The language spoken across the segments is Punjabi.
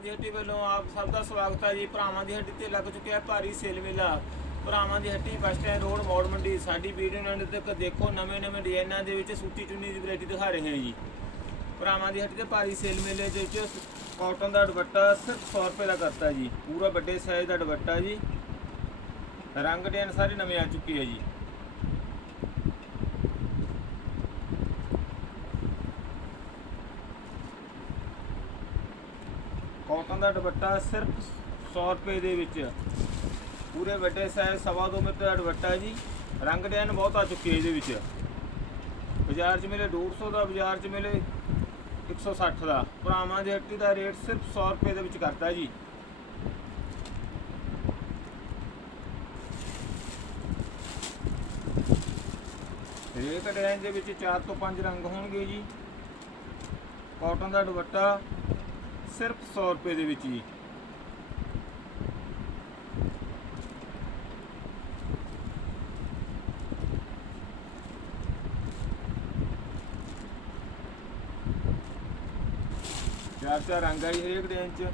ਦੀ ਹੱਟੀ ਵੱਲੋਂ ਆਪ ਸਭ ਦਾ ਸਵਾਗਤ ਹੈ ਜੀ। ਭਰਾਵਾਂ ਦੀ ਹੱਟੀ ਤੇ ਲੱਗ ਚੁੱਕਿਆ ਭਾਰੀ ਸੇਲ ਮੇਲਾ। ਭਰਾਵਾਂ ਦੀ ਹੱਟੀ bus stand road Maur Mandi. ਸਾਡੀ ਵੀਡੀਓ ਨਾਲ ਤੱਕ ਦੇਖੋ ਨਵੇਂ ਨਵੇਂ ਡਿਜ਼ਾਈਨਾਂ ਦੇ ਵਿੱਚ ਸੂਤੀ ਚੁੰਨੀ ਦੀ ਵੈਰਾਈਟੀ ਦਿਖਾ ਰਹੇ ਹਾਂ ਜੀ। ਭਰਾਵਾਂ ਦੀ ਹੱਟੀ ਤੇ ਭਾਰੀ ਸੇਲ ਮੇਲੇ ਦੇ ਵਿੱਚ ਕਾਟਨ ਦਾ ਦੁਪੱਟਾ ਸਿਰਫ 100 ਰੁਪਏ ਦਾ ਕਰਤਾ ਜੀ। ਪੂਰਾ ਵੱਡੇ ਸਾਈਜ਼ ਦਾ ਦੁਪੱਟਾ ਜੀ। ਰੰਗ ਡਿਜ਼ਾਈਨ ਸਾਰੇ ਨਵੇਂ ਆ ਚੁੱਕੇ ਹੈ ਜੀ ਕਾਟਨ ਦਾ ਦੁਪੱਟਾ ਸਿਰਫ 100 ਰੁਪਏ ਦੇ ਵਿੱਚ। ਪੂਰੇ ਵੱਡੇ ਸਾਈਜ਼ ਸਵਾ ਦੋ ਮੀਟਰ ਦਾ ਦੁਪੱਟਾ ਜੀ। ਰੰਗ ਡਿਜ਼ਾਈਨ ਬਹੁਤ ਆ ਚੁੱਕੇ ਇਹਦੇ ਵਿੱਚ। ਬਾਜ਼ਾਰ 'ਚ ਮਿਲੇ 150 ਦਾ, ਬਾਜ਼ਾਰ 'ਚ ਮਿਲੇ 160 ਦਾ। ਭਰਾਵਾਂ ਦੀ ਹੱਟੀ ਦਾ ਰੇਟ ਸਿਰਫ 100 ਰੁਪਏ ਦੇ ਵਿੱਚ ਕਰਦਾ ਜੀ। ਰੇਟ ਡਿਜ਼ਾਈਨ ਦੇ ਵਿੱਚ 4 ਤੋਂ 5 ਰੰਗ ਹੋਣਗੇ ਜੀ। ਕਾਟਨ ਦਾ ਦੁਪੱਟਾ ਸਿਰਫ 100 ਰੁਪਏ ਦੇ ਵਿੱਚ ਜੀ। ਚਾਰ ਚਾਰ ਰੰਗ ਆਈ ਹਰੇਕ ਡਿਜ਼ਾਈਨ ਚ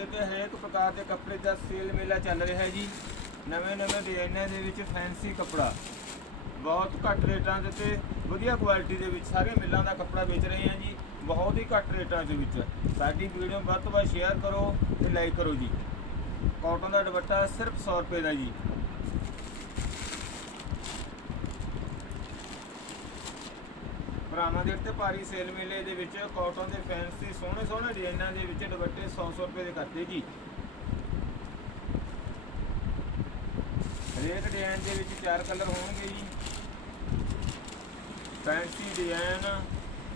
ਭਰਾਵਾਂ ਦੇ ਹਰੇਕ ਪ੍ਰਕਾਰ ਦੇ ਕੱਪੜੇ ਦਾ ਸੇਲ ਮੇਲਾ ਚੱਲ ਰਿਹਾ ਹੈ ਜੀ। ਨਵੇਂ ਨਵੇਂ ਡਿਜ਼ਾਈਨਾਂ ਦੇ ਵਿੱਚ ਫੈਂਸੀ ਕੱਪੜਾ। ਬਹੁਤ ਘੱਟ ਰੇਟਾਂ ਦੇ ਤੇ ਵਧੀਆ ਕੁਆਲਿਟੀ ਦੇ ਵਿੱਚ ਸਾਰੇ ਮਿੱਲਾਂ ਦਾ ਕੱਪੜਾ ਵੇਚ ਰਹੇ ਹਾਂ ਜੀ। ਬਹੁਤ ਹੀ ਘੱਟ ਰੇਟਾਂ ਦੇ ਵਿੱਚ। ਸਾਡੀ ਵੀਡੀਓ ਵੱਧ ਤੋਂ ਵੱਧ ਸ਼ੇਅਰ ਕਰੋ ਤੇ ਲਾਈਕ ਕਰੋ ਜੀ। ਕਾਟਨ ਦਾ ਦੁਪੱਟਾ ਸਿਰਫ 100 ਰੁਪਏ ਦਾ ਜੀ। ਭਰਾਵਾਂ ਦੇ ਉੱਤੇ ਭਾਰੀ ਸੇਲ ਮੇਲੇ ਦੇ ਵਿੱਚ ਕਾਟਨ ਦੇ ਫੈਂਸੀ ਸੋਹਣੇ ਸੋਹਣੇ ਡਿਜ਼ਾਈਨਾਂ ਦੇ ਵਿੱਚ ਦੁਪੱਟੇ 100 100 ਰੁਪਏ ਦੇ ਕਰਤੇ ਜੀ। ਹਰੇਕ ਡਿਜ਼ਾਈਨ ਦੇ ਵਿੱਚ ਚਾਰ ਕਲਰ ਹੋਣਗੇ ਜੀ। ਫੈਂਸੀ ਡਿਜ਼ਾਈਨ,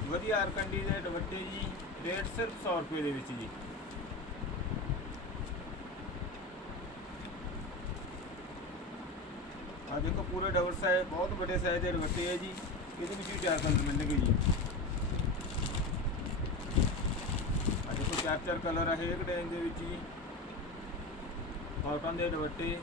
ਵਧੀਆ ਅਰਕੰਡੀ ਦੇ ਦੁਪੱਟੇ ਜੀ, ਰੇਟ ਸਿਰਫ 100 ਰੁਪਏ ਦੇ ਵਿੱਚ ਜੀ। ਆ ਦੇਖੋ ਪੂਰੇ ਡਬਲ ਸਾਈਜ਼ ਬਹੁਤ ਵੱਡੇ ਸਾਈਜ਼ ਦੇ ਦੁਪੱਟੇ ਹੈ ਜੀ। ਇਹਦੇ ਵਿੱਚ ਵੀ ਚਾਰ ਕਲਰ ਮਿਲਣਗੇ ਜੀ। ਅੱਜ ਦੇਖੋ ਚਾਰ ਚਾਰ ਕਲਰ ਆ ਹਰੇਕ ਡਿਜ਼ਾਈਨ ਦੇ ਵਿੱਚ ਜੀ। ਕਾਟਨ ਦੇ ਦੁਪੱਟੇ।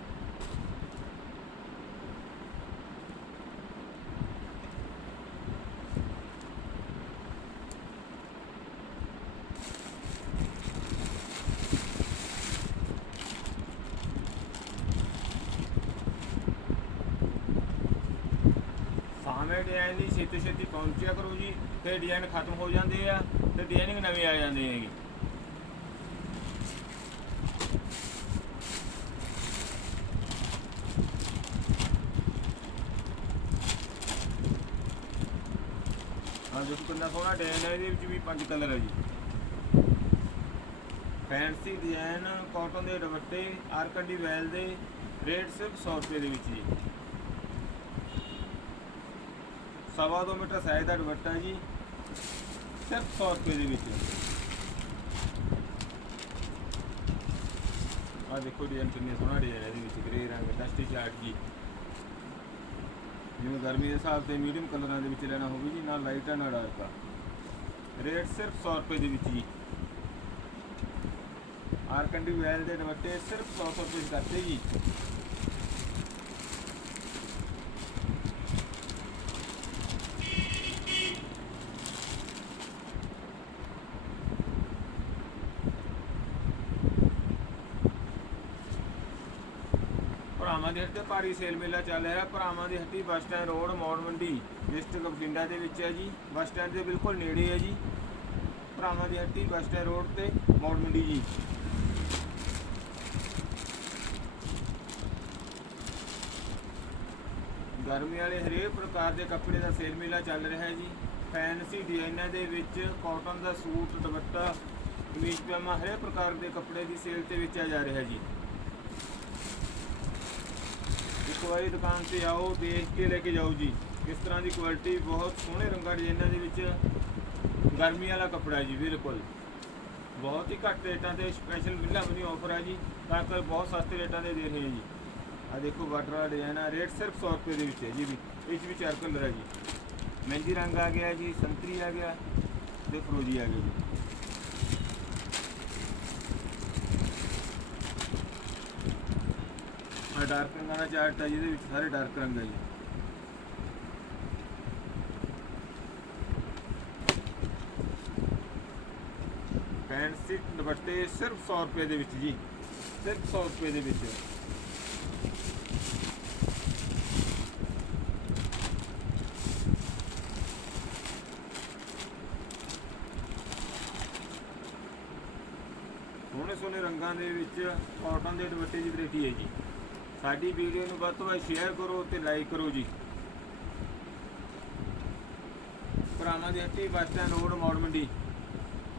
ਸਾਵੇਂ ਡਿਜ਼ਾਈਨ ਦੀ ਛੇਤੀ ਛੇਤੀ ਪਹੁੰਚਿਆ ਕਰੋ ਜੀ ਤੇ ਡਿਜ਼ਾਈਨ ਖਤਮ ਹੋ ਜਾਂਦੇ ਆ ਤੇ ਡਿਜ਼ਾਈਨਿੰਗ ਨਵੇਂ ਆ ਜਾਂਦੇ ਹੈਗੇ। ਆ ਦੇਖੋ ਕਿੰਨਾ ਸੋਹਣਾ ਡਿਜ਼ਾਈਨ ਹੈ, ਇਹਦੇ ਵਿੱਚ ਵੀ ਪੰਜ ਕਲਰ ਹੈ ਜੀ। ਫੈਂਸੀ ਡਿਜ਼ਾਈਨ ਕਾਟਨ ਦੇ ਦੁਪੱਟੇ ਆਰਕੰਡੀ ਵੈਲ ਦੇ ਰੇਟ ਸਿਰਫ 100 ਰੁਪਏ ਦੇ ਵਿੱਚ ਜੀ। ਸਵਾ ਦੋ ਮੀਟਰ ਸਾਈਜ਼ ਦਾ ਦੁਪੱਟਾ ਜੀ, ਸਿਰਫ 100 ਰੁਪਏ ਦੇ ਵਿੱਚ। ਆ ਦੇਖੋ ਡਿਜ਼ਾਈਨ ਕਿੰਨੇ ਸੋਹਣਾ ਡਿਜ਼ਾਈਨ ਹੈ, ਇਹਦੇ ਵਿੱਚ ਗ੍ਰੇ ਰੰਗ ਡਸਟੀ ਚਾਰਟ ਜੀ। ਜਿਵੇਂ ਗਰਮੀ ਦੇ ਹਿਸਾਬ ਤੇ ਮੀਡੀਅਮ ਕਲਰਾਂ ਦੇ ਵਿੱਚ ਲੈਣਾ ਹੋਵੇ ਜੀ, ਨਾਲ ਲਾਈਟ ਆ ਨਾਲ ਡਾਰਕ ਆ। ਰੇਟ ਸਿਰਫ 100 ਰੁਪਏ ਦੇ ਵਿੱਚ ਜੀ। ਆਰਕੰਡੀ ਵੈਲ ਦੇ ਦੁਪੱਟੇ ਸਿਰਫ 100 ਰੁਪਏ ਵਿੱਚ ਜੀ। ਭਰਾਵਾਂ ਦੀ ਹੱਟੀ ਤੇ ਭਾਰੀ ਸੇਲ ਮੇਲਾ ਚੱਲ ਰਿਹਾ। ਭਰਾਵਾਂ ਦੀ ਹੱਟੀ bus stand road, Maur Mandi, district Bathinda ਦੇ ਵਿੱਚ ਹੈ ਜੀ। ਬੱਸ ਸਟੈਂਡ ਦੇ ਬਿਲਕੁਲ ਨੇੜੇ ਹੈ ਜੀ। ਭਰਾਵਾਂ ਦੀ ਹੱਟੀ ਬੱਸ ਸਟੈਂਡ ਰੋਡ ਤੇ, ਮੌੜ ਮੰਡੀ ਜੀ। ਗਰਮੀ ਵਾਲੇ ਹਰੇਕ ਪ੍ਰਕਾਰ ਦੇ ਕੱਪੜੇ ਦਾ ਸੇਲ ਮੇਲਾ ਚੱਲ ਰਿਹਾ ਹੈ ਜੀ। ਫੈਂਸੀ ਡਿਜ਼ਾਈਨਾਂ ਦੇ ਵਿੱਚ ਕਾਟਨ ਦਾ ਸੂਟ, ਦੁਪੱਟਾ, ਕਮੀਜ਼, ਪਜਾਮਾ ਹਰੇਕ ਪ੍ਰਕਾਰ ਦੇ ਕੱਪੜੇ ਦੀ ਸੇਲ ਤੇ ਵੇਚਿਆ ਜਾ ਰਿਹਾ ਹੈ ਜੀ। ਇੱਕ ਵਾਰੀ ਦੁਕਾਨ ਤੇ ਆਓ, ਦੇਖ ਕੇ ਲੈ ਕੇ ਜਾਓ ਜੀ। ਇਸ ਤਰ੍ਹਾਂ ਦੀ ਕੁਆਲਿਟੀ ਬਹੁਤ ਸੋਹਣੇ ਰੰਗਾਂ ਡਿਜ਼ਾਈਨਾਂ ਦੇ ਵਿੱਚ ਗਰਮੀ ਵਾਲਾ ਕੱਪੜਾ ਹੈ ਜੀ, ਬਿਲਕੁਲ। ਬਹੁਤ ਹੀ ਘੱਟ ਰੇਟਾਂ ਤੇ ਸਪੈਸ਼ਲ ਮਿਲਾ ਬਣੀ ਆਫਰ ਹੈ ਜੀ, ਤਾਂ ਕਿ ਬਹੁਤ ਸਸਤੇ ਰੇਟਾਂ ਦੇ ਦੇ ਰਹੇ ਹਾਂ ਜੀ। ਆ ਦੇਖੋ ਵਾਟਰ ਵਾਲਾ ਡਿਜ਼ਾਈਨ ਆ ਰੇਟ ਸਿਰਫ 100 ਰੁਪਏ ਦੇ ਵਿੱਚ ਹੈ ਜੀ, ਵੀ। ਇਹ 'ਚ ਵੀ ਚਾਰ ਕਲਰ ਹੈ ਜੀ। ਮਹਿੰਦੀ ਰੰਗ ਆ ਗਿਆ ਜੀ, ਸੰਤਰੀ ਆ ਗਿਆ ਤੇ ਫਰੋਜੀ ਆ ਗਿਆ ਜੀ। ਡਾਰਕ ਰੰਗਾਂ ਦਾ ਚਾਰਟ ਹੈ ਜਿਹਦੇ ਵਿੱਚ ਸਾਰੇ ਡਾਰਕ ਰੰਗ ਹੈ ਜੀ। ਪੈਂਟ ਸਿੱਟ ਦੁਪੱਟੇ ਸਿਰਫ 100 ਰੁਪਏ ਦੇ ਵਿੱਚ ਜੀ। ਸਿਰਫ 100 ਰੁਪਏ ਦੇ ਵਿੱਚ। ਸੋਹਣੇ ਸੋਹਣੇ ਰੰਗਾਂ ਦੇ ਵਿੱਚ ਕਾਟਨ ਦੇ ਦੁਪੱਟੇ ਦੀ ਵੈਰਾਈਟੀ ਹੈ ਜੀ। ਸਾਡੀ ਵੀਡੀਓ ਨੂੰ ਵੱਧ ਤੋਂ ਵੱਧ ਸ਼ੇਅਰ ਕਰੋ ਤੇ ਲਾਈਕ ਕਰੋ ਜੀ। ਭਰਾਵਾਂ ਦੀ ਹੱਟੀ bus stand road Maur Mandi.